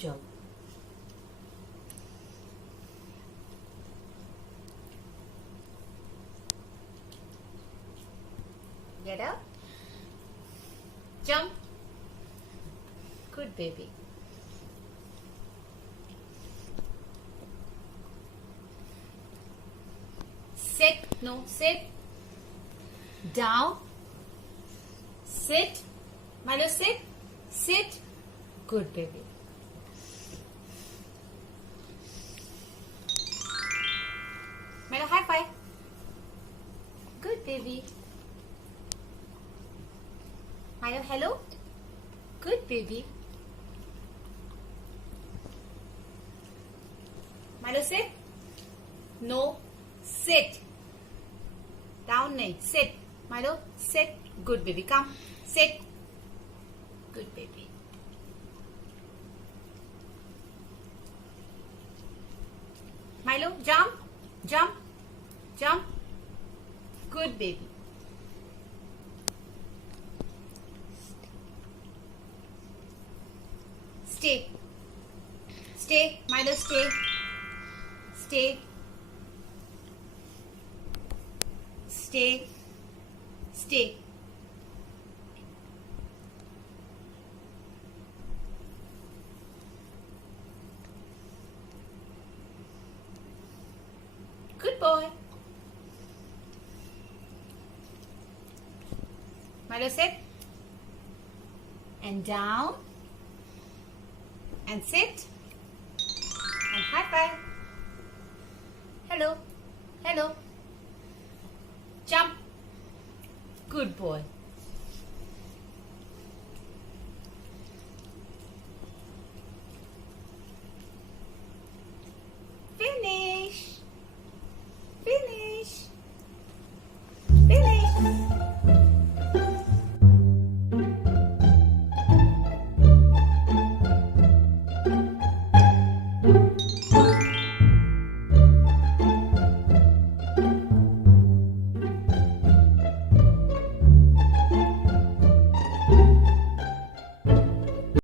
job. Get up. Jump. Good baby. Sit. No, sit. Down. Sit. Milo, sit. Sit. Good baby. Milo, high five. Good baby. Milo, hello. Good baby. Milo, sit. No, sit. Down, nahi. Sit. Milo, sit. Good baby. Come. Sit. Good baby. Milo, jump. Jump. Jump. Good baby. Stay. Stay. Milo, stay. Stay. Stay. Stay. Good boy. Milo, sit. And down. And sit. And high five. Hello. Hello. Jump. Good boy.